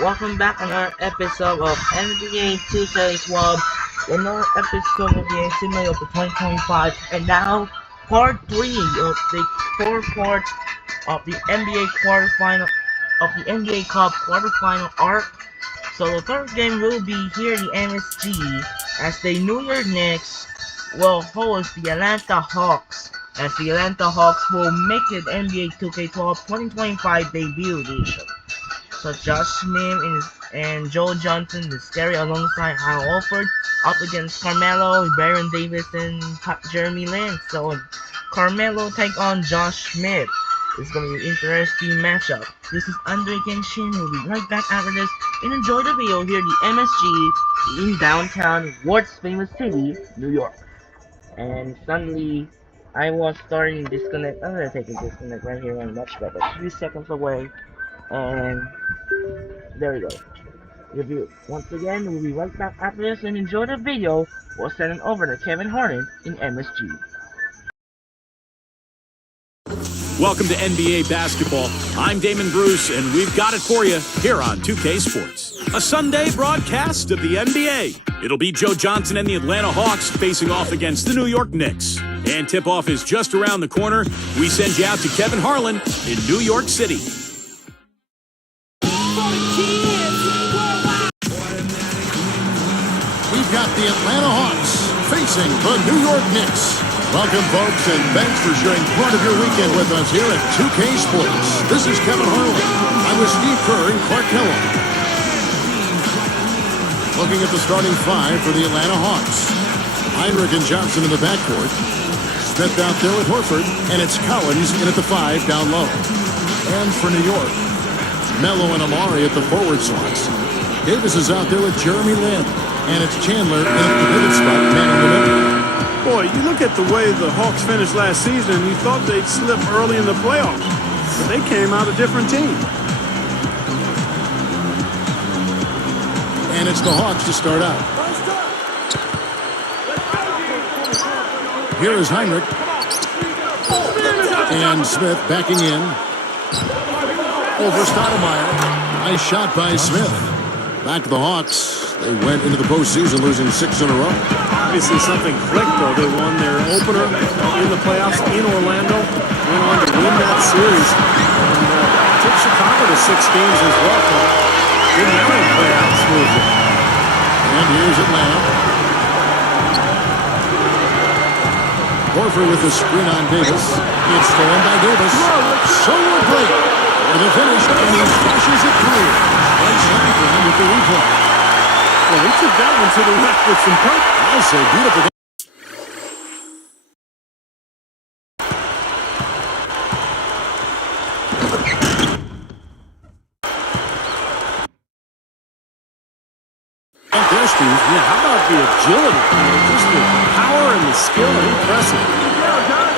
Welcome back on our episode of NBA 2K12, another episode of the Simulator of the 2025, and now part 3 of the 4 parts of the NBA quarterfinal of the NBA Cup quarterfinal arc. So the third game will be here in the MSG as the New York Knicks will host the Atlanta Hawks, as the Atlanta Hawks will make it NBA 2K12 2025 debut edition. So Josh Smith and Joe Johnson is scary alongside Al Horford up against Carmelo, Baron Davis, and Jeremy Lin. So Carmelo take on Josh Smith. It's going to be an interesting matchup. This is Andre Genshin. We'll be right back after this and enjoy the video here at the MSG in downtown, world's famous city, New York. And suddenly, I was starting to disconnect. I'm going to take a disconnect right here and much better. 3 seconds away. And there we go. Review. Once again, we'll be right back after this and enjoy the video. We'll send it over to Kevin Harden in MSG. Welcome to NBA basketball. I'm Damon Bruce, and we've got it for you here on 2K Sports. A Sunday broadcast of the NBA. It'll be Joe Johnson and the Atlanta Hawks facing off against the New York Knicks. And tip-off is just around the corner. We send you out to Kevin Harlan in New York City. We've got the Atlanta Hawks facing the New York Knicks. Welcome, folks, and thanks for sharing part of your weekend with us here at 2K Sports. This is Kevin Harlan. I'm with Steve Kerr and Clark Kellogg. Looking at the starting five for the Atlanta Hawks. Heinrich and Johnson in the backcourt. Smith out there with Horford, and it's Collins in at the 5 down low. And for New York, Melo and Amari at the forward slots. Davis is out there with Jeremy Lin. And it's Chandler in at the pivot spot, manning the middle. Boy, you look at the way the Hawks finished last season, and you thought they'd slip early in the playoffs. But they came out a different team. And it's the Hawks to start out. Here is Heinrich. And Smith backing in. Over Stoudemire. Nice shot by Smith. Back to the Hawks. They went into the postseason losing 6 in a row. Obviously something clicked, though. They won their opener in the playoffs in Orlando. Went on to win that series. And took Chicago to 6 games as well. Didn't have any play out smoothly. And here's Atlanta. Horford with the screen on Davis. It's stolen by Davis. So great. For the finish, and he flashes it through. Nice shot for him with the replay. Well, he took that one to the left with some pump. That's a beautiful. Yeah, how about the agility? Just the power and the skill are impressive.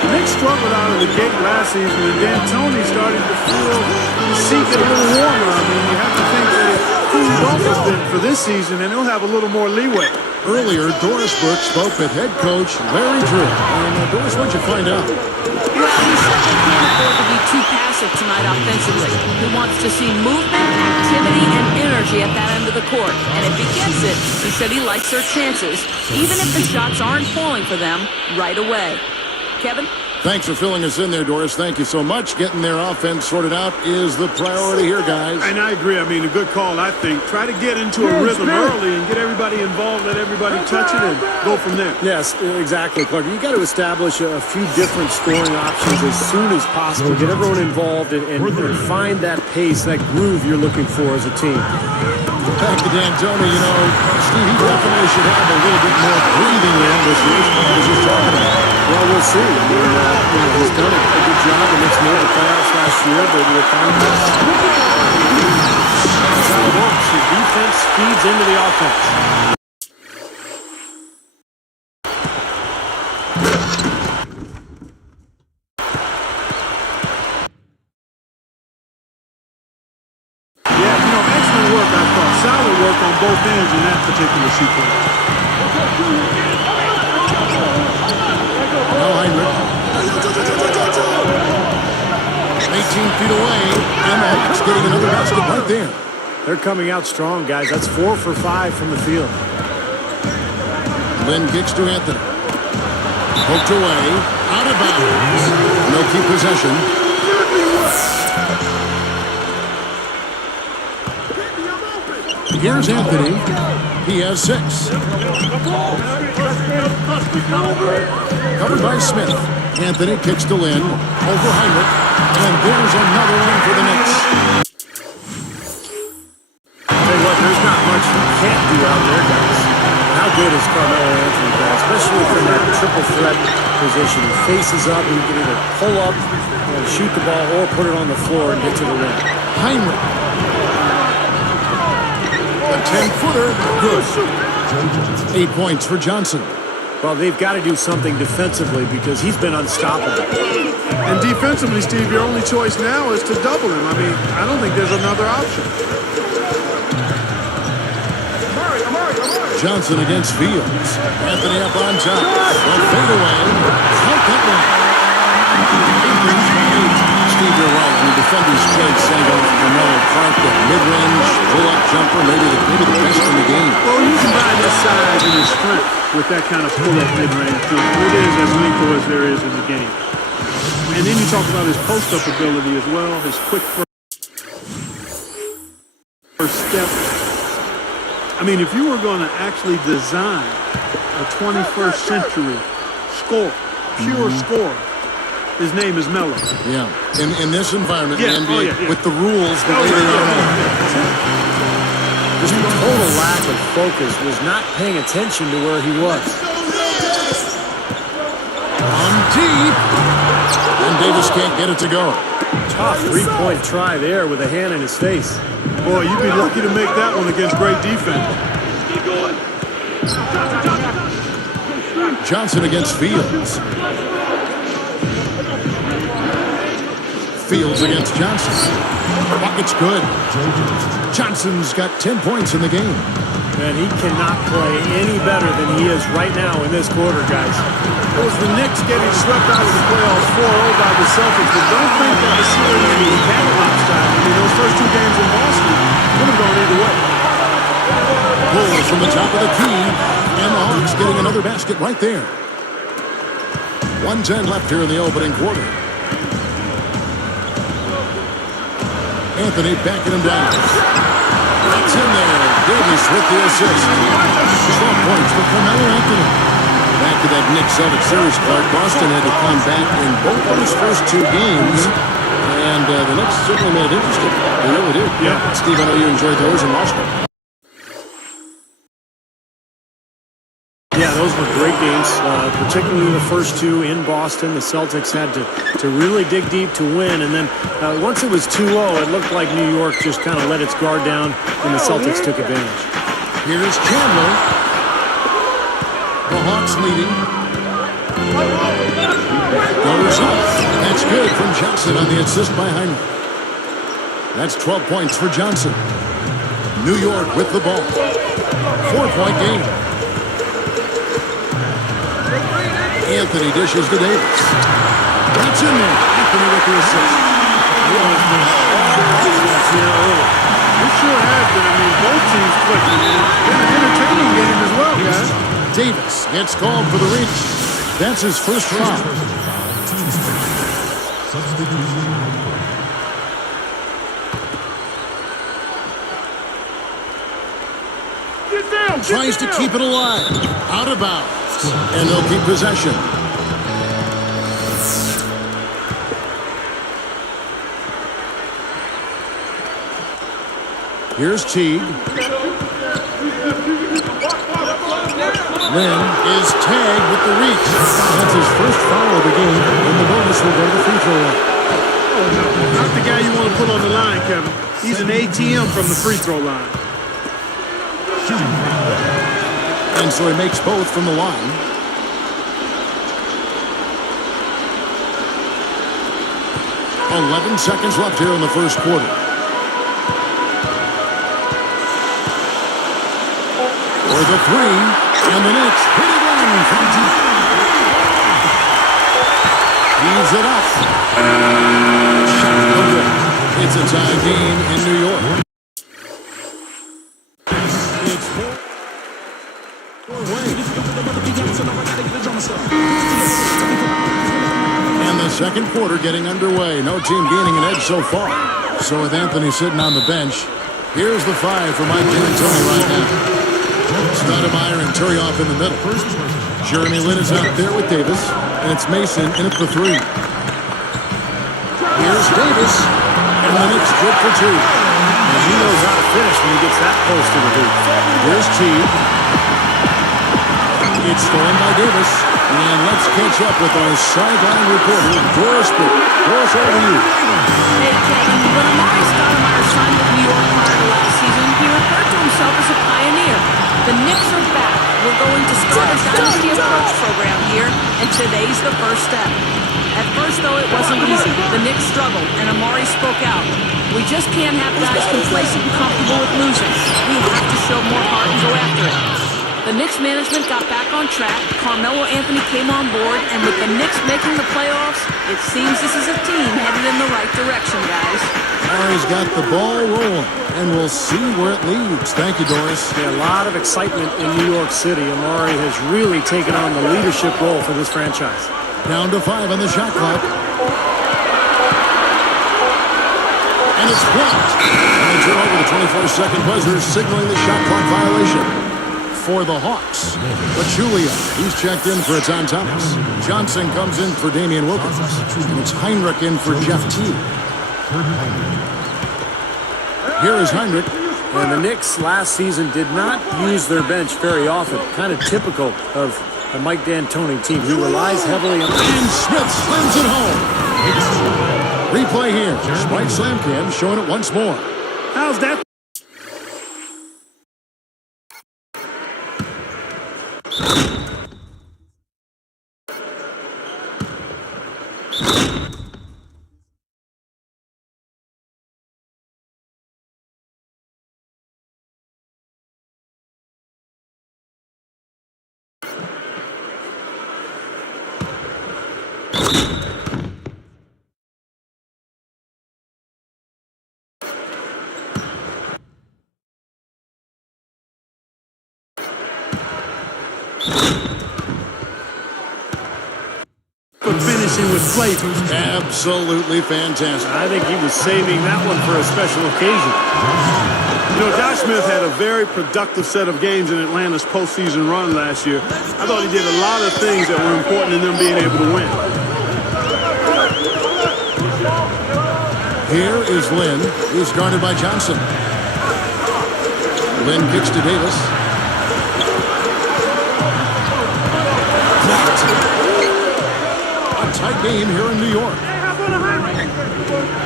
The Knicks struggled out of the gate last season, and D'Antoni started to feel the seat get a little warmer. I mean, you have to think that it cooled off a bit for this season, and he'll have a little more leeway. Earlier, Doris Burke spoke with head coach Larry Drew. And Doris, what'd you find out? Well, he said they can't afford to be too passive tonight offensively. He wants to see movement, activity, and energy at that end of the court. And if he gets it, he said he likes their chances, even if the shots aren't falling for them right away. Kevin? Thanks for filling us in there, Doris. Thank you so much. Getting their offense sorted out is the priority here, guys. And I agree. I mean, a good call, I think. Try to get into a rhythm early and get everybody involved, let everybody touch it, and go from there. Yes, exactly, Clark. You got to establish a few different scoring options as soon as possible. Get everyone involved and find that pace, that groove you're looking for as a team. Back to D'Antoni, Steve, he definitely should have a little bit more breathing in this year, as I was just talking about. Well, we'll see. I mean, he's done a good job in this made the playoffs last year, but we're fine. That's how it works. The defense feeds into the offense. Solid work on both ends in that particular sequence. Now Heinrich. 18 feet away, and the Hawks getting another basket right there. They're coming out strong, guys. That's 4 for 5 from the field. Lynn kicks to Anthony. Poked away. Out of bounds. And they'll keep possession. Here's Anthony. He has 6. Covered by Smith. Anthony kicks to Lynn. Over Heinrich. And there's another one for the Knicks. Tell you what, there's not much you can't do out there, guys. How good is Carmelo Anthony, guys? Especially from that triple threat position. He faces up, and he can either pull up, shoot the ball, or put it on the floor and get to the rim. Heinrich. A 10-footer. Good. 8 points for Johnson. Well, they've got to do something defensively because he's been unstoppable. And defensively, Steve, your only choice now is to double him. I mean, I don't think there's another option. Johnson against Fields. Anthony up on top. They'll fade away. Count that one. Steve, you're right. The defender's trade sent off Carmelo Clark, that mid-range pull-up jumper, maybe the best in the game. Well, you combine his size and his strength with that kind of pull-up mid-range jumper. It is as lethal as there is in the game. And then you talk about his post-up ability as well, his quick first step. I mean, if you were going to actually design a 21st century score, pure score, his name is Melo. Yeah, in this environment, Yeah. the NBA, Yeah. with the rules the way they are now. Just a total lack of focus, was not paying attention to where he was. On deep. And Davis can't get it to go. Tough three-point try there with a hand in his face. Boy, you'd be lucky to make that one against great defense. Johnson against Fields. Fields against Johnson. Bucket's good. Johnson's got 10 points in the game. And he cannot play any better than he is right now in this quarter, guys. It was the Knicks getting swept out of the playoffs 4-0 by the Celtics, but don't think that the series was catalog style. I mean, those first 2 games in Boston could have gone either way. Pull from the top of the key. And the Hawks getting another basket right there. 1:10 left here in the opening quarter. Anthony backing him down. That's in there. Davis with the assist. 12 points for Carmelo Anthony. Back to that Knicks Celtics series, Clark. Boston had to come back in both those first 2 games. And the Knicks certainly made it interesting. They really did. Yeah. Steve, I know you enjoyed those and watched them. Yeah, those were great games, particularly the first 2 in Boston. The Celtics had to really dig deep to win, and then once it was 2-0, it looked like New York just kind of let its guard down, and the Celtics took advantage. Here's Chandler. The Hawks leading. Goes up. That's good from Johnson on the assist by Heinrich. That's 12 points for Johnson. New York with the ball. 4-point game. Anthony dishes to Davis. That's in there. Anthony with the assist. It sure has been. I mean, both teams clicking. It's an entertaining game as well, guys. Davis gets called for the reach. That's his first foul. Tries to keep it alive. Out of bounds. And they'll keep possession. Here's Teague. Lynn is tagged with the reach. That's his first foul of the game, and the bonus will go to the free throw line. Not the guy you want to put on the line, Kevin. He's an ATM from the free throw line. And so he makes both from the line. "11 seconds left here in the first quarter. For the 3, and the Knicks hit it in from deep. Heaves it up. Shot no good. It's a tie game in New York. Second quarter getting underway. No team gaining an edge so far. So with Anthony sitting on the bench, here's the 5 for Mike D'Antoni right now. Stoudemire and Turioff in the middle. Jeremy Lin is out there with Davis, and it's Mason in at the 3. Here's Davis, and the Knicks good for 2. And he knows how to finish when he gets that close to the hoop. Here's Teague. It's stolen by Davis. And let's catch up with our sideline reporter, Doris Bitt. Doris, over to you. Hey, Kevin, when Amari Stoudemire signed with New York prior to last season, he referred to himself as a pioneer. The Knicks are back. We're going to start a dynasty approach program here, and today's the first step. At first, though, it wasn't easy. The Knicks struggled, and Amari spoke out. We just can't have guys complacent and comfortable with losing. We have to show more heart and go after it. The Knicks management got back on track, Carmelo Anthony came on board, and with the Knicks making the playoffs, it seems this is a team headed in the right direction, guys. Amari's got the ball rolling, and we'll see where it leads. Thank you, Doris. Yeah, a lot of excitement in New York City. Amari has really taken on the leadership role for this franchise. Down to 5 on the shot clock. And it's blocked. And they turn over the 24-second buzzer, signaling the shot clock violation. For the Hawks, Pachulia, he's checked in for John Thomas. Johnson comes in for Damian Wilkins. And it's Heinrich in for Jeff Teague. Here is Heinrich. And the Knicks last season did not use their bench very often. Kind of typical of the Mike D'Antoni team. He relies heavily on... And Smith slams it home. Replay here. Spike Slamcam showing it once more. How's that? Finishing with flavor. Absolutely fantastic. I think he was saving that one for a special occasion. You know, Josh Smith had a very productive set of games in Atlanta's postseason run last year. I thought he did a lot of things that were important in them being able to win. Here is Lin. He's guarded by Johnson. Lin kicks to Davis. A tight game here in New York.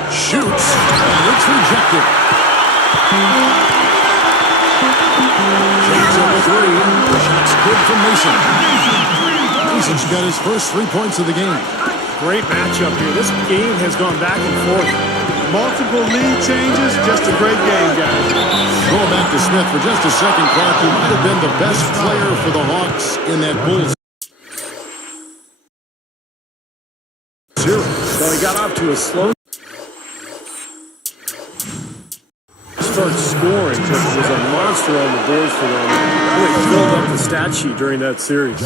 Shoots, and it's rejected. James on the 3. The shot's good from Mason. Mason's got his first 3 points of the game. Great matchup here. This game has gone back and forth. Multiple lead changes, just a great game, guys. Going back to Smith for just a second, Clark. He might have been the best player for the Hawks in that Bulls series. Well, he got off to a slow start scoring, but was a monster on the boards for them. Really filled up the stat sheet during that series.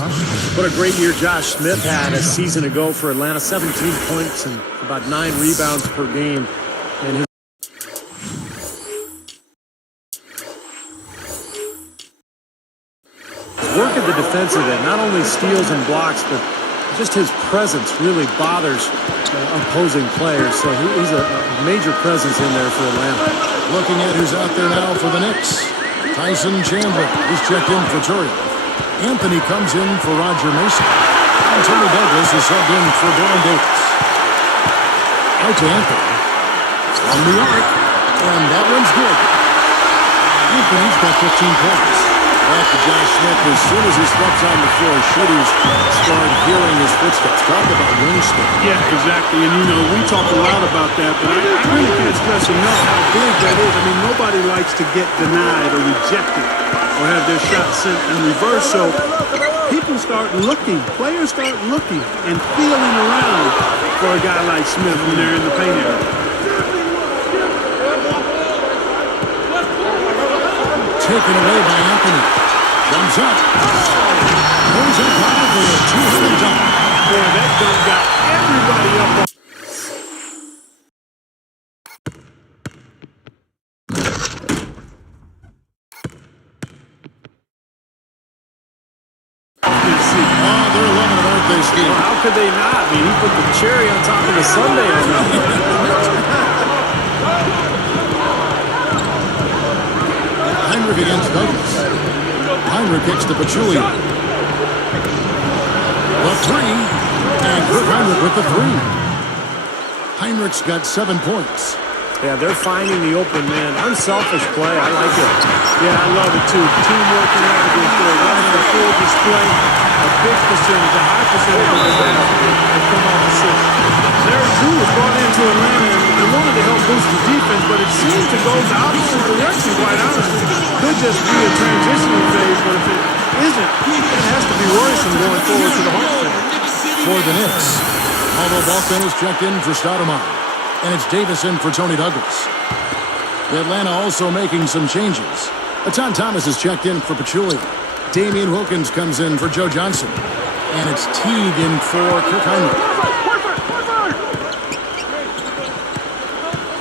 What a great year Josh Smith had a season ago for Atlanta. 17 points and about 9 rebounds per game. And his work at the defensive end, not only steals and blocks, but just his presence really bothers opposing players. So he's a major presence in there for Atlanta. Looking at who's out there now for the Knicks. Tyson Chandler is checked in for Turry. Anthony comes in for Roger Mason. And Tony Douglas is subbed in for Dylan Davis. Out to Anthony. From the arc. And that one's good. Anthony's got 15 points. Back to Josh Smith. As soon as he steps on the floor, shooters start hearing his footsteps. Talk about wingspan. Yeah, exactly. And, you know, we talk a lot about that, but I really can't stress enough how big that is. I mean, nobody likes to get denied or rejected or have their shot sent in reverse. So people start looking, players start looking and feeling around for a guy like Smith when they're in the paint area. Taken away by Anthony. Comes up. Goes up high for a two-handed dunk. boy, that dunk got everybody up on. Oh, they're loving it, aren't they, Steve? Well, how could they not? I mean, he put the cherry on top of the sundae on that one. Heinrich against Douglas. Heinrich kicks to Pachulia. The three. And Kurt Heinrich with the three. Heinrich's got 7 points. Yeah, they're finding the open man. Unselfish play. I like it. Yeah, I love it, too. Teamwork and everything. They're running a full display. A big percentage, a high percentage of the basket have come off assist. Larry Drew was brought into Atlanta and they wanted to help boost the defense, but it seemed to go the opposite direction, quite honestly. Could just be a transitioning phase, but if it isn't, it has to be worrisome going forward to the Hawks. For the Knicks. Although Boston is checked in for Stoudemire. And it's Davis in for Tony Douglas. Atlanta also making some changes. Atan Thomas is checked in for Pachulia. Damian Wilkins comes in for Joe Johnson. And it's Teague in for Kirk Heinrich.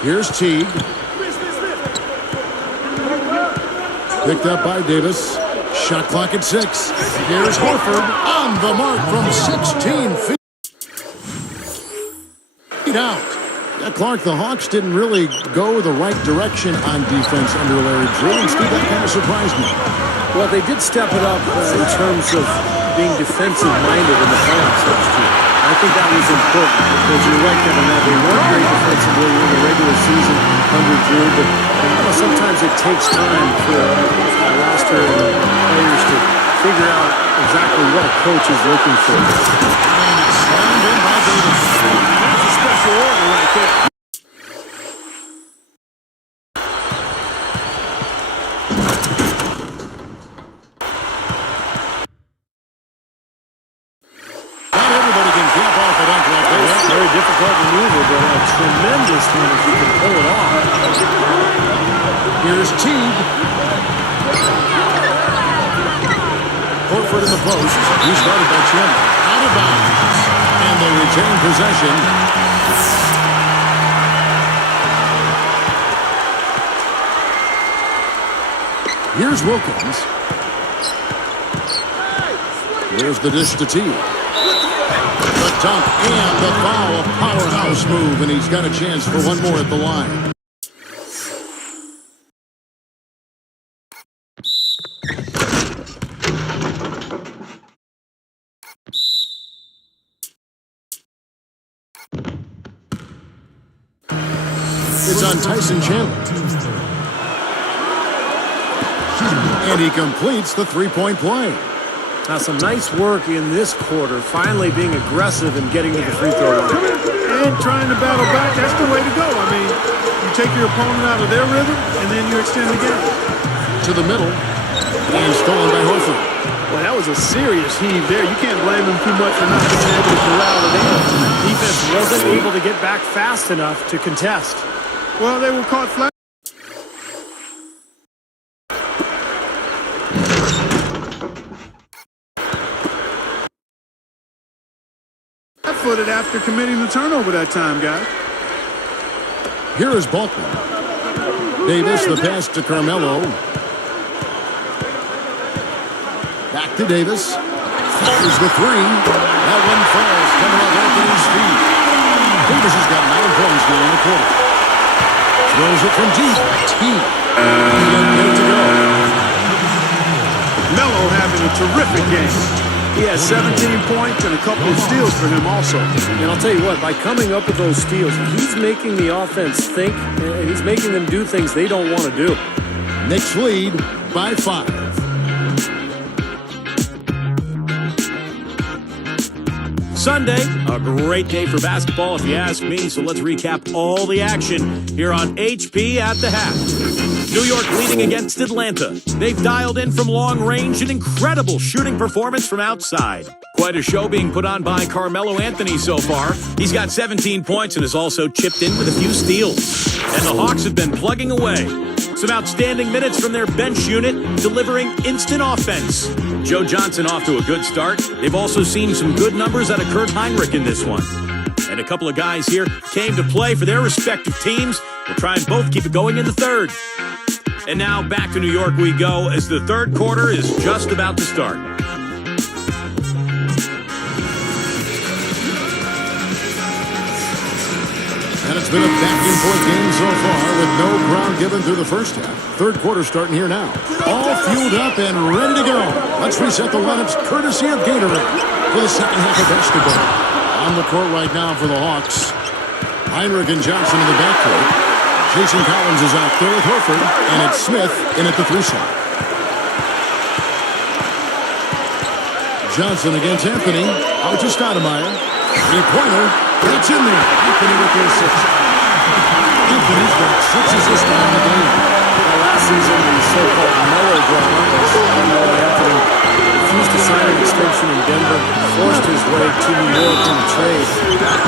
Here's Teague. Picked up by Davis. Shot clock at 6. Here's Horford on the mark from 16 feet out. Yeah, Clark, the Hawks didn't really go the right direction on defense under Larry Drew, and Steve, that kind of surprised me. Well, they did step it up in terms of being defensive-minded in the playoffs last year. I think that was important because you're right, Kevin, that they weren't great defensively in the regular season under Drew, but sometimes it takes time for a roster and players to figure out exactly what a coach is looking for. And it's slammed in by Davis. That's a special order right there. Very difficult maneuver, but a tremendous one if you can pull it off. Here's Teague. Horford in the post. He's guarded by Chandler. Out of bounds. And they retain possession. Here's Wilkins. There's the dish to Teague. The dunk and the foul, powerhouse move, and he's got a chance for one more at the line. It's on Tyson Chandler. And he completes the three-point play. Now, some nice work in this quarter, finally being aggressive and getting to the free throw line. And trying to battle back, that's the way to go. I mean, you take your opponent out of their rhythm, and then you extend the game. To the middle, and stolen by Horford. Well, that was a serious heave there. You can't blame him too much for not being able to corral it in. Defense wasn't able to get back fast enough to contest. Well, they were caught flat. Footed after committing the turnover that time, guys. Here is Balkman. Davis, the pass to Carmelo. Back to Davis. Fires the three. That one falls coming off Anthony's feet. Davis has got 9 points now in the quarter. Throws it from deep. Teague. Good to go. Melo having a terrific game. He has 17 points and a couple of steals for him also. And I'll tell you what, by coming up with those steals, he's making the offense think, and he's making them do things they don't want to do. Knicks lead by 5. Sunday, a great day for basketball if you ask me, so let's recap all the action here on HP at the half. New York leading against Atlanta. They've dialed in from long range, an incredible shooting performance from outside. Quite a show being put on by Carmelo Anthony so far. He's got 17 points and has also chipped in with a few steals. And the Hawks have been plugging away. Some outstanding minutes from their bench unit, delivering instant offense. Joe Johnson off to a good start. They've also seen some good numbers out of Kurt Heinrich in this one. And a couple of guys here came to play for their respective teams. We'll try and both keep it going in the third. And now back to New York we go as the third quarter is just about to start. And it's been a back-and-forth game so far with no ground given through the first half. Third quarter starting here now. All fueled up and ready to go. Let's reset the lineups courtesy of Gatorade for the second half of basketball. On the court right now for the Hawks. Heinrich and Johnson in the backcourt. Jason Collins is out there with Horford, and it's Smith in at the 3 slot. Johnson against Anthony. Out to Stoudemire. Three-pointer. That's in there. Anthony with the assist. Anthony's got 6 assists on the game. Last season, the so-called melodrama was Anthony refused to sign an extension in Denver, forced his way to New York in a trade,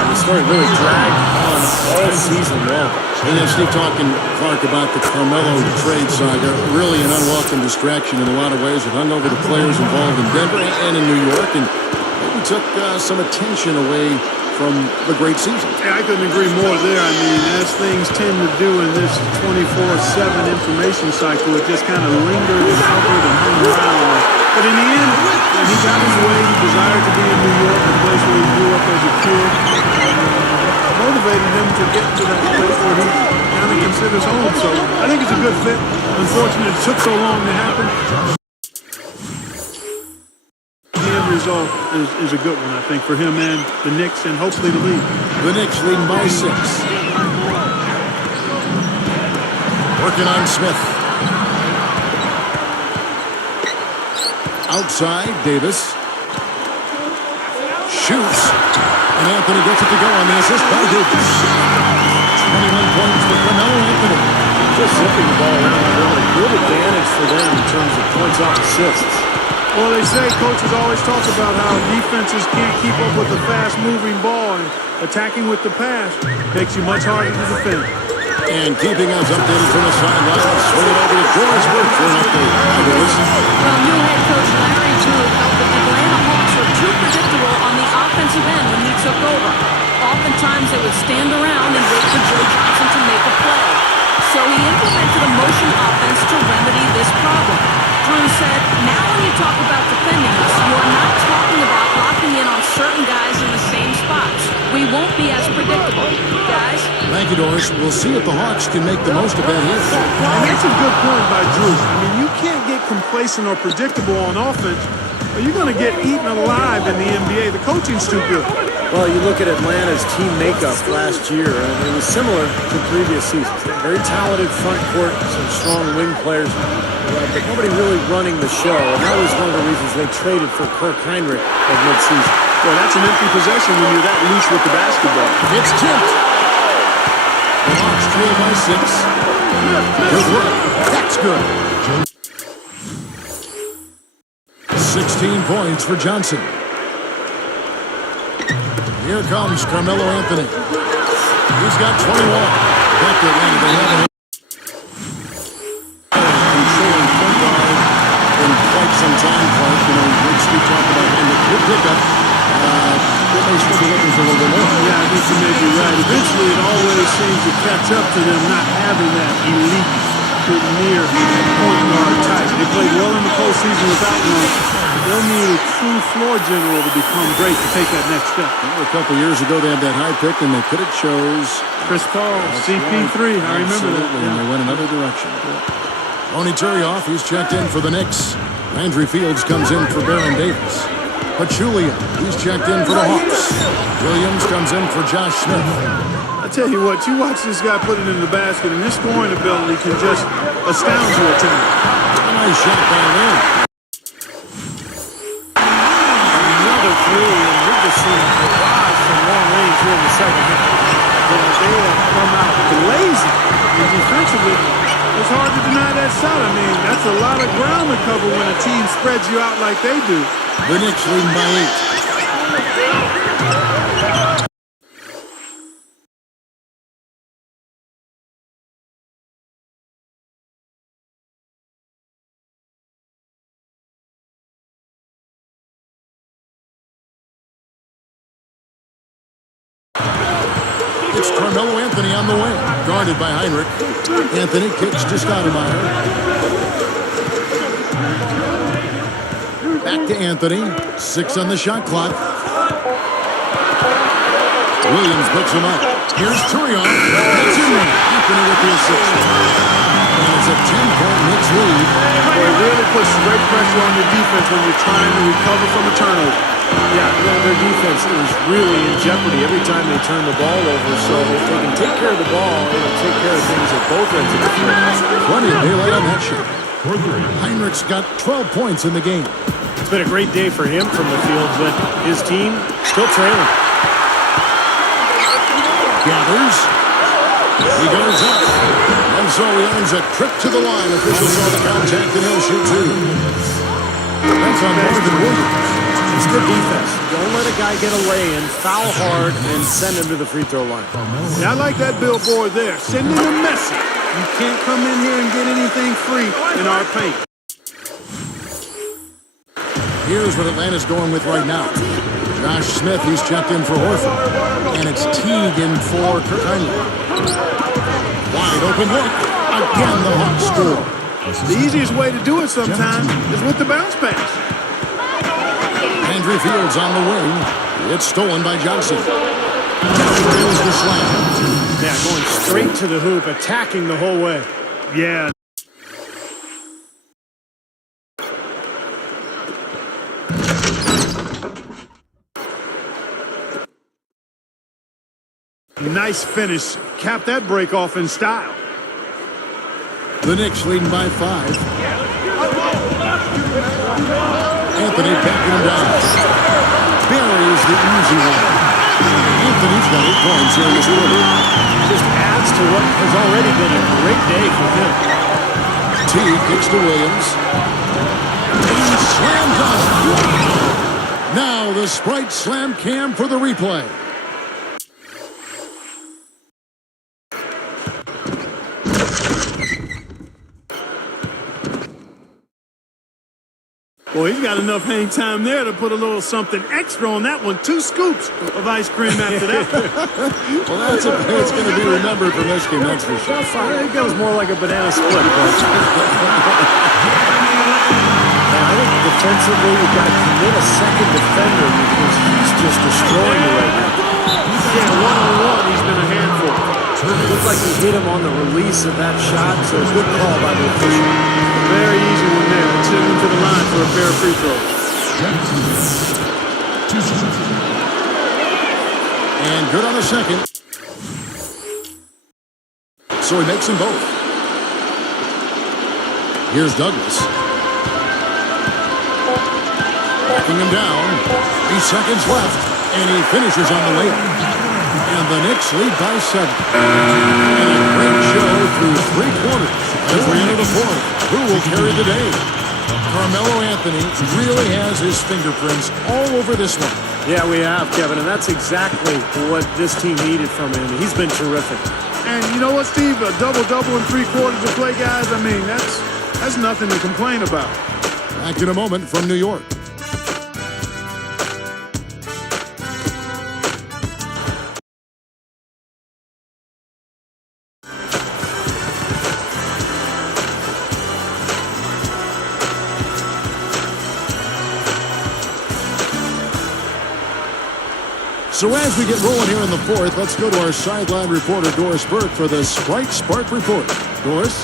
and the story really dragged on all season long. And then Steve talking, Clark, about the Carmelo trade saga. Really an unwelcome distraction in a lot of ways. It hung over the players involved in Denver and in New York, and maybe took some attention away from the great season. Yeah, I couldn't agree more there. I mean, as things tend to do in this 24/7 information cycle, it just kind of lingered and hovered and hung around. But in the end, he got his way. He desired to be in New York, a place where he grew up as a kid. Motivated him to get to that place where he kind of considers home. So I think it's a good fit. Unfortunately, it took so long to happen. The end result is a good one, I think, for him and the Knicks, and hopefully the league. The Knicks leading by 6. Working on Smith. Outside, Davis. Shoots. And Anthony gets it to go on the assist by Davis. 21 points for Carmelo Anthony. Just zipping the ball around, really good advantage for them in terms of points off assists. Well, they say coaches always talk about how defenses can't keep up with the fast-moving ball, and attacking with the pass makes you much harder to defend. And keeping us updated from the sideline, let's swing it over to Doris Burke for an update. Hi, Doris. Well, new head coach Larry Drew felt that the Atlanta Hawks were too predictable on the offensive end when he took over. Oftentimes, they would stand around and wait for Joe Johnson to make a play. So he implemented a motion offense to remedy this problem. Drew said, now when you talk about defending us, you are not talking about locking in on certain guys in the same spots. We won't be as predictable. Guys? Thank you, Doris. We'll see if the Hawks can make the most of that here. And that's a good point by Drew. I mean, you can't get complacent or predictable on offense, or you're going to get eaten alive in the NBA. The coaching's too good. Well, you look at Atlanta's team makeup last year, and it was similar to previous seasons. Very talented front court, some strong wing players, but nobody really running the show. And that was one of the reasons they traded for Kirk Heinrich at midseason. Well, that's an empty possession when you're that loose with the basketball. It's tipped. The Hawks trail by 6. Good work. That's good. 16 points for Johnson. Here comes Carmelo Anthony. He's got 21. Back to Atlanta. They have an controlling point guard in quite some time, Clark. You know, we'd Steve talk about him. Good pickup. It may still be looking for a little bit more. Yeah, I think you may be right. Eventually, it always seems to catch up to them not having that elite, premier point guard type. They played well in the postseason without one. They'll need a true floor general to become great to take that next step. A couple years ago, they had that high pick, and they could have chose Chris Paul, CP3. I remember that. Yeah. And they went another direction. Tony Turioff, he's checked in for the Knicks. Landry Fields comes in for Baron Davis. Pachulia, he's checked in for the Hawks. Williams comes in for Josh Smith. I tell you what, you watch this guy put it in the basket, and his scoring ability can just astound you at times. Nice shot by Lynn. Another three, and we're just seeing a barrage from long range here in the second half. They have come out blazing, and defensively, it's hard to deny that shot. I mean, that's a lot of ground to cover when a team spreads you out like they do. The Knicks leading by 8. It's Carmelo Anthony on the wing, guarded by Heinrich. Anthony kicks to Stoudemire. Back to Anthony. 6 on the shot clock. Williams picks him up. Here's Turion. It's in there. Anthony with the assist. And it's a 10-point Knicks lead. Boy, it really puts great pressure on your defense when you're trying to recover from a turnover. Yeah, their defense is really in jeopardy every time they turn the ball over. So if they can take care of the ball, it'll take care of things at both ends of the floor. Plenty of daylight on that shot. Heinrich's got 12 points in the game. It's been a great day for him from the field, but his team still trailing. Gathers. He goes up. And so he earns a trip to the line. Officials saw the contact and he'll shoot 2. That's on Morgan Williams. It's good defense. Don't let a guy get a lay-in, foul hard, and send him to the free throw line. Yeah, I like that billboard there. Sending a message. You can't come in here and get anything free in our paint. Here's what Atlanta's going with right now. Josh Smith, he's checked in for Horford. And it's Teague in for Kurt Heinrich. Wide open look. Again, the Hawks score. The easiest way to do it sometimes is with the bounce pass. Andrew Fields on the wing. It's stolen by Johnson. There's the slam. Yeah, going straight to the hoop, attacking the whole way. Yeah. Nice finish. Cap that break off in style. The Knicks leading by 5. Anthony backing him down. Buries the easy one. Anthony's got 8 points here in this quarter. Just adds to what has already been a great day for him. T kicks to Williams. He slam dunk. Now the Sprite slam cam for the replay. Boy, he's got enough hang time there to put a little something extra on that one. 2 scoops of ice cream after that. Well, that's it's going to be remembered from this game, that's for sure. I think that was more like a banana split. I think defensively, we've got to commit a second defender because he's just destroying you right now. Yeah, one-on-one, he's been a handful. It looked like he hit him on the release of that shot, so a good call by the official. Very easy one there. Send him to the line for a fair free throw. And good on the second. So he makes them both. Here's Douglas. Backing him down. 3 seconds left. And he finishes on the layup. And the Knicks lead by 7. And a great show through 3 quarters. As we enter the 4th, who will carry the day? Carmelo Anthony really has his fingerprints all over this one. Yeah, we have, Kevin, and that's exactly what this team needed from him. He's been terrific. And you know what, Steve? A double-double in 3 quarters of play, guys. I mean, that's nothing to complain about. Back in a moment from New York. So as we get rolling here in the 4th, let's go to our sideline reporter, Doris Burke, for the Sprite Spark Report. Doris?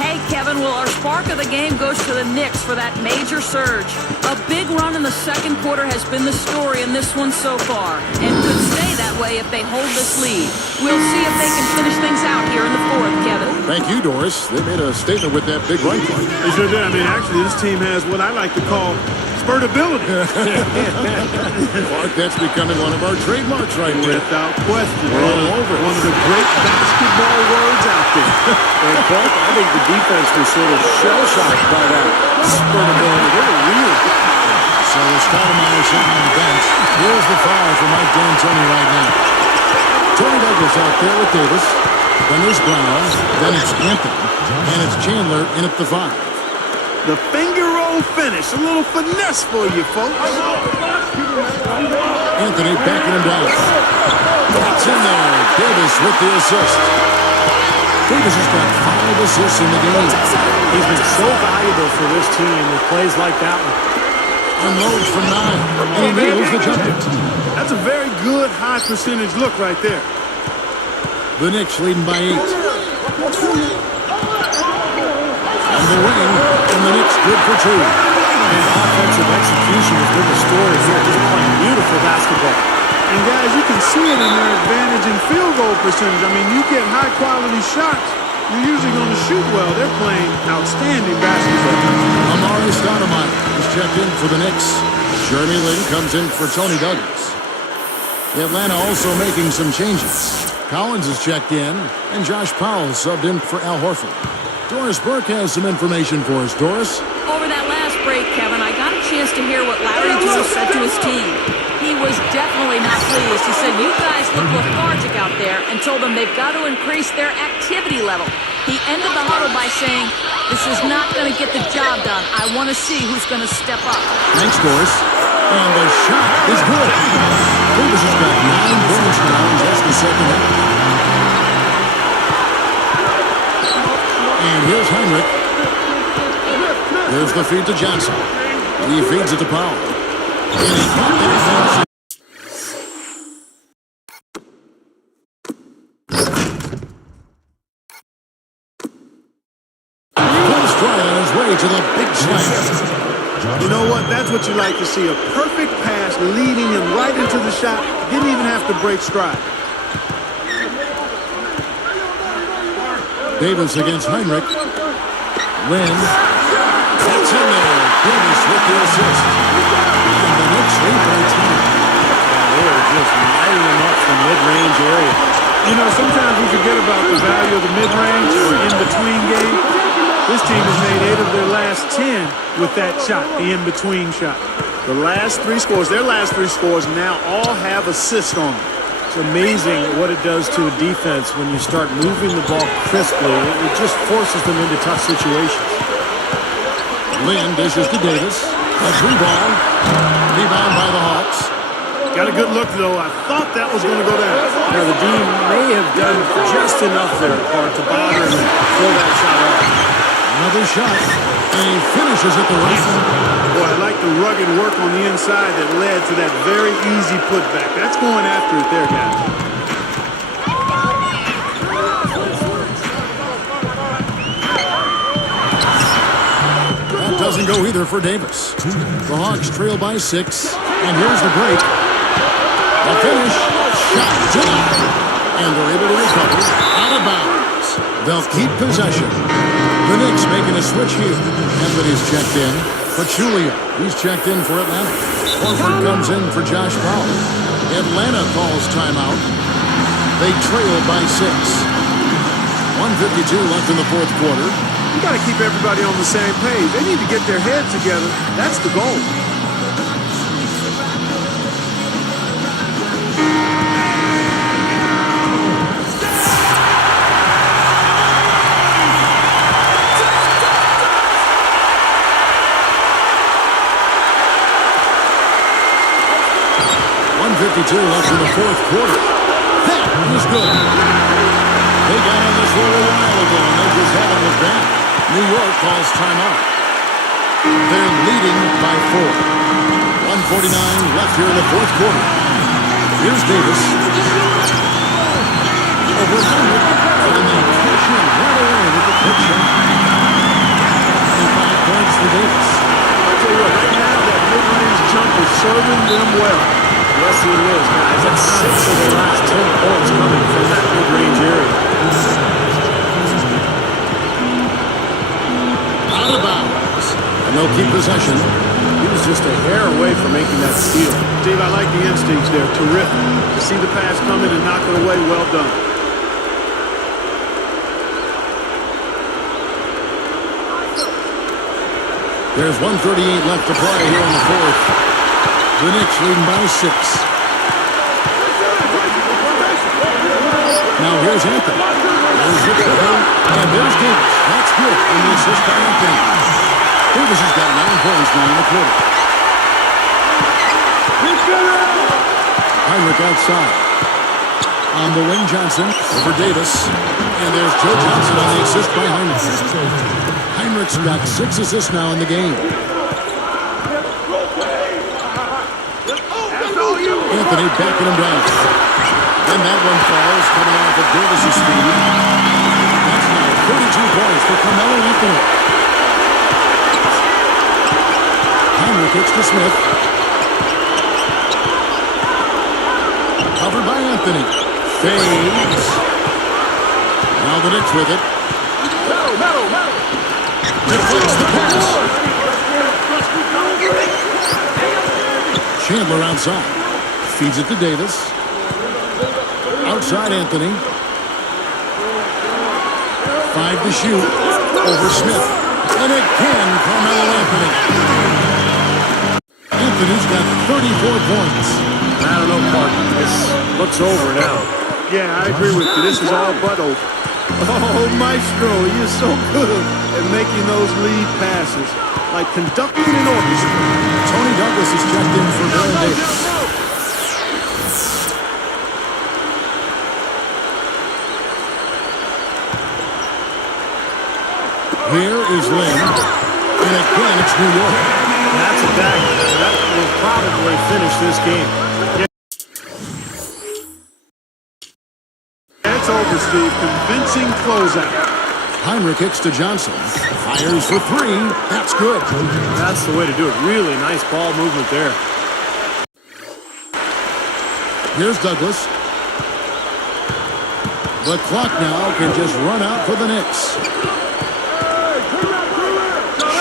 Hey, Kevin, well, our spark of the game goes to the Knicks for that major surge. A big run in the second quarter has been the story in this one so far, and could stay that way if they hold this lead. We'll see if they can finish things out here in the 4th, Kevin. Thank you, Doris. They made a statement with that big run play. They sure did. I mean, actually, this team has what I like to call spurtability. Clark, that's becoming one of our trademarks right there. Without question. We're all over it. One of the great basketball words out there. And Clark, I think the defense was sort of shell-shocked by that spurtability. They were weird. So Stoudemire sitting on the bench. Here's the foul for Mike D'Antoni right now. Tony Douglas out there with Davis. Then there's Brown. Then it's Anthony. And it's Chandler in at the 5. The finger roll finish. A little finesse for you, folks. Anthony backing him down. That's in there. Davis with the assist. Davis has got 5 assists in the game. He's been so valuable for this team with plays like that one. Unloads from 9, and he nails the jumper. That's a very good high percentage look right there. The Knicks leading by 8. On the wing, and the Knicks good for 2. And offensive execution has been the story here. Just playing beautiful basketball. And guys, you can see it in their advantage in field goal percentage. I mean, you get high quality shots, you're usually going to shoot well. They're playing outstanding basketball. Amari Stoudemire is checked in for the Knicks. Jeremy Lin comes in for Tony Douglas. Atlanta also making some changes. Collins is checked in, and Josh Powell subbed in for Al Horford. Doris Burke has some information for us. Doris? Over that last break, Kevin, I got a chance to hear what Larry Jones said to his team. He was definitely not pleased. He said, you guys look lethargic out there, and told them they've got to increase their activity level. He ended the huddle by saying, this is not going to get the job done. I want to see who's going to step up. Thanks, Doris. And the shot is good. Davis has got 9 points now in just the second half. And here's Heinrich. There's the feed to Johnson. He feeds it to Powell. And he caught that. Full stride on his way to the big slam. You know what? That's what you like to see. A perfect pass leading him right into the shot. Didn't even have to break stride. Davis against Heinrich. Lynn. That's in there. Davis with the assist. And the Knicks lead by 10. They are just lighting them up from mid-range area. You know, sometimes we forget about the value of the mid-range or in-between game. This team has made 8 of their last 10 with that shot, the in-between shot. The last 3 scores, their last 3 scores now all have assists on them. It's amazing what it does to a defense when you start moving the ball crisply. It just forces them into tough situations. Lynn dishes to Davis. A 3-ball. Rebound by the Hawks. Got a good look, though. I thought that was going to go down. Now, the D may have done just enough there to bother him and throw that shot off. Another shot. And he finishes at the rim. Boy, I like the rugged work on the inside that led to that very easy putback. That's going after it there, guys. That doesn't go either for Davis. The Hawks trail by 6. And here's the break. The finish. Shot denied. And they're able to recover. Out of bounds. They'll keep possession. The Knicks making a switch here. Anthony's checked in. Pachulia, he's checked in for Atlanta. Horford comes in for Josh Powell. Atlanta calls timeout. They trail by 6. 1:52 left in the 4th quarter. You got to keep everybody on the same page. They need to get their heads together. That's the goal. Left in the 4th quarter. That is good. They got on this roll a while ago, and they just had it back. New York calls timeout. They're leading by 4. 1:49 left here in the 4th quarter. Here's Davis. Over 100. And they catch him right away with the quick shot. 25 points for Davis. I'll tell you what, right now that mid-range jump is serving them well. Yes, it is, guys. That's 6 of the last 10 points coming from that mid-range area. Out of bounds. And they'll keep possession. He was just a hair away from making that steal. Steve, I like the instincts there. Terrific. To see the pass coming and knock it away, well done. There's 1:38 left to play here in the 4th. The Knicks leading by 6. Now here's Anthony. There's the triple, and there's Davis. That's good. And the assist by Anthony. Davis has got 9 points now in the quarter. Heinrich outside. On the wing, Johnson over Davis. And there's Joe Johnson on the assist by Heinrich. Heinrich's got 6 assists now in the game. Anthony backing him down. And that one falls, coming off of Davis' speed. That's now 32 points for Carmelo Anthony. Heinrich kicks to Smith. Covered by Anthony. Fades. Now the Knicks with it. Deflects the pass. Chandler outside. Feeds it to Davis. Outside Anthony. 5 to shoot. Over Smith. And again, Carmelo Anthony. Anthony's got 34 points. I don't know, partner. This looks over now. Yeah, I agree with you. This is all but over. Oh, Maestro, he is so good at making those lead passes. Like conducting an orchestra. Tony Douglas is checked in for Baron Davis. Here is Lynn. And again, it's New York. That's a dagger. That will probably finish this game. That's over, Steve. Convincing closeout. Heinrich kicks to Johnson. Fires for 3. That's good. That's the way to do it. Really nice ball movement there. Here's Douglas. The clock now can just run out for the Knicks.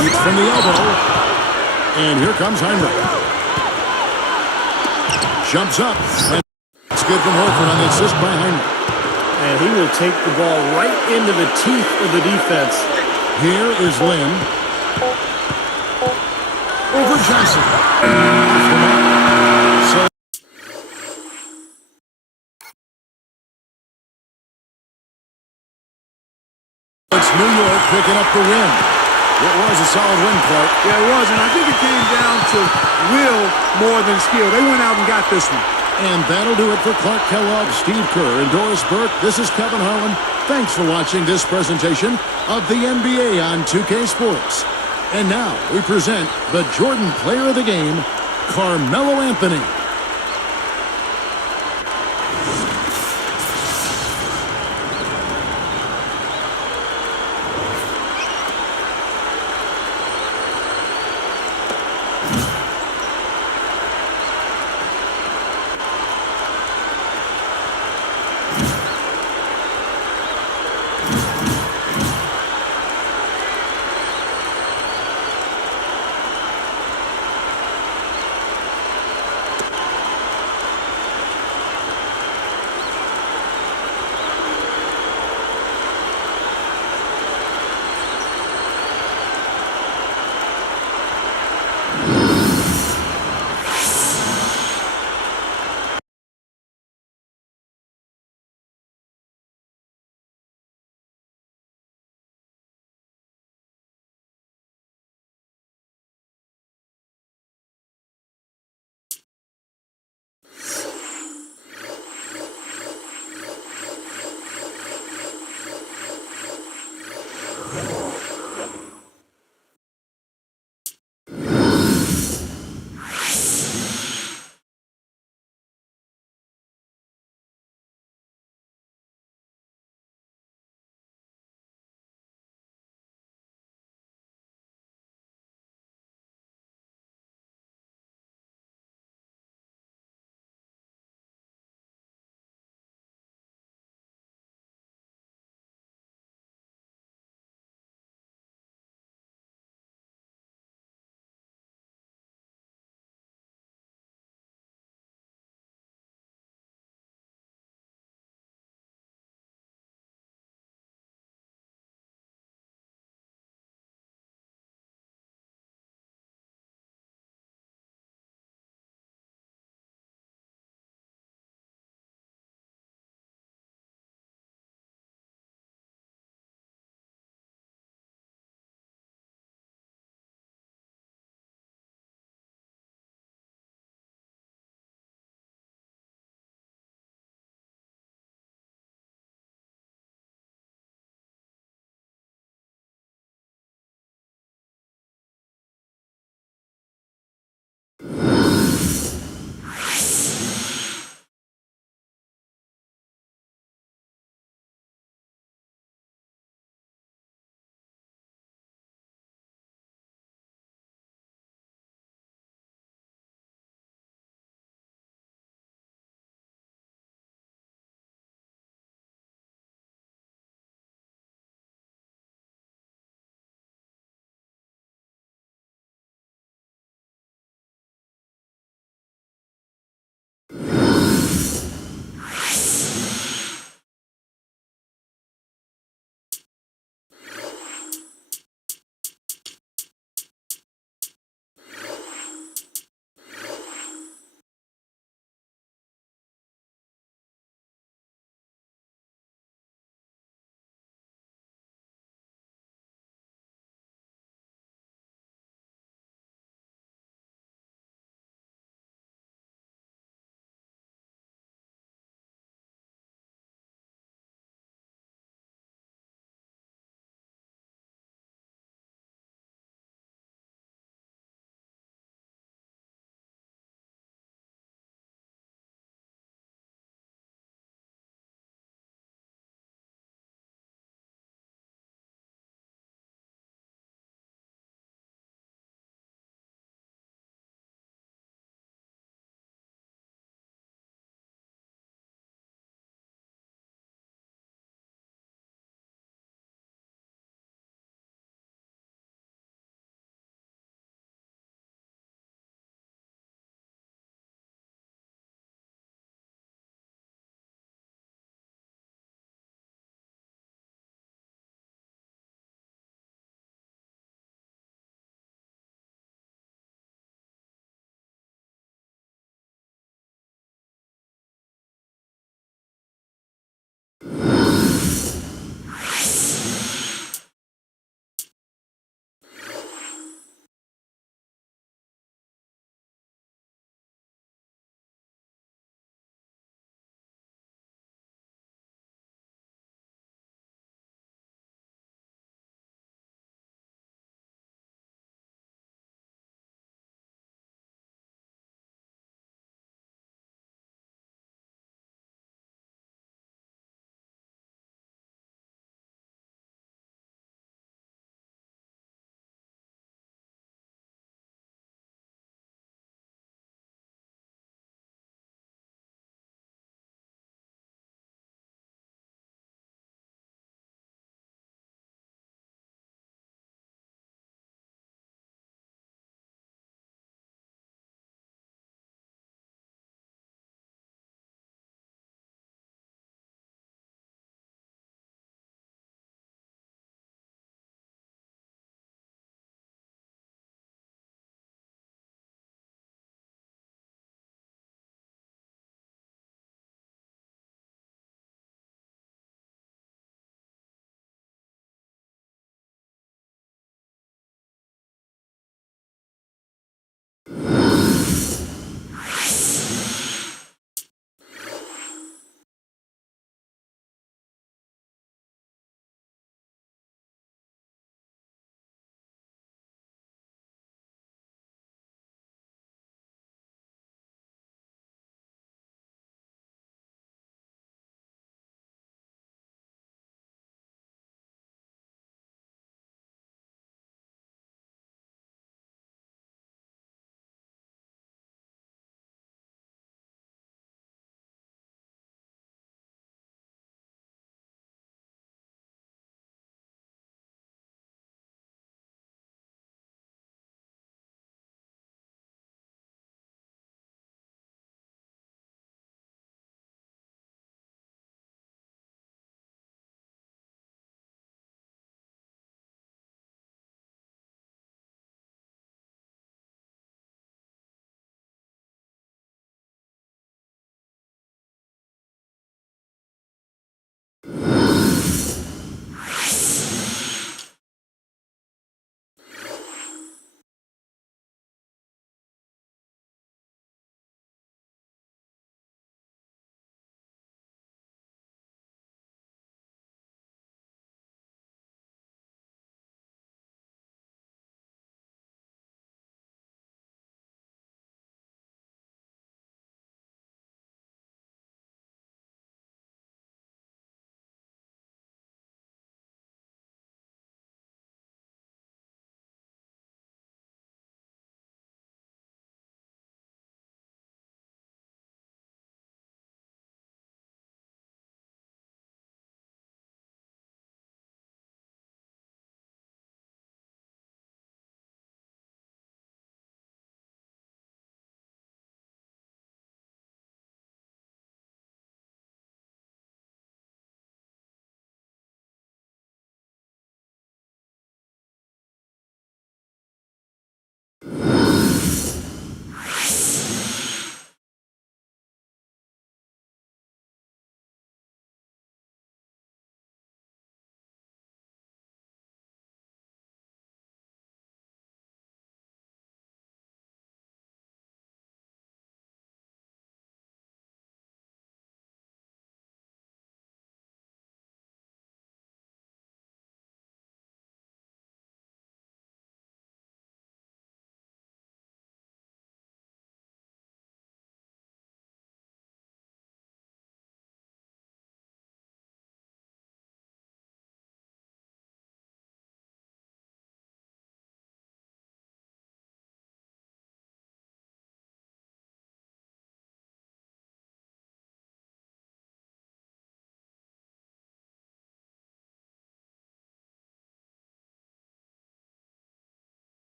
Shoots from the elbow. And here comes Heinrich. Jumps up. And it's good from Horford on the assist by Heinrich. And he will take the ball right into the teeth of the defense. Here is Lynn. Over Johnson. So it's New York picking up the win. It was a solid win, Clark. Yeah, it was, and I think it came down to will more than skill. They went out and got this one. And that'll do it for Clark Kellogg, Steve Kerr, and Doris Burke. This is Kevin Harlan. Thanks for watching this presentation of the NBA on 2K Sports. And now we present the Jordan Player of the Game, Carmelo Anthony.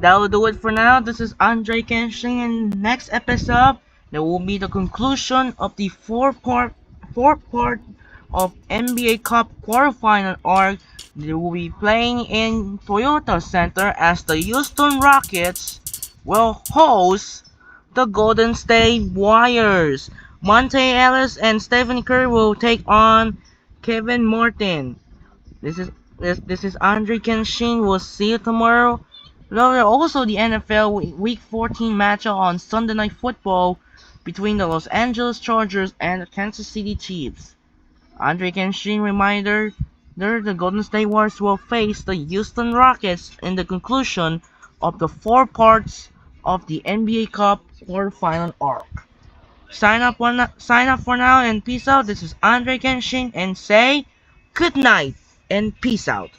That will do it for now. This is Andre Kenshin, and next episode there will be the conclusion of the four part of NBA Cup quarterfinal arc. They will be playing in Toyota Center as the Houston Rockets will host the Golden State Warriors. Monte Ellis and Stephen Curry will take on Kevin Martin. This is this is Andre Kenshin. We'll see you tomorrow. There also the NFL Week 14 matchup on Sunday Night Football between the Los Angeles Chargers and the Kansas City Chiefs. Andre Kenshin reminder there the Golden State Warriors will face the Houston Rockets in the conclusion of the four parts of the NBA Cup quarterfinal arc. Sign up for now and peace out. This is Andre Kenshin and say good night and peace out.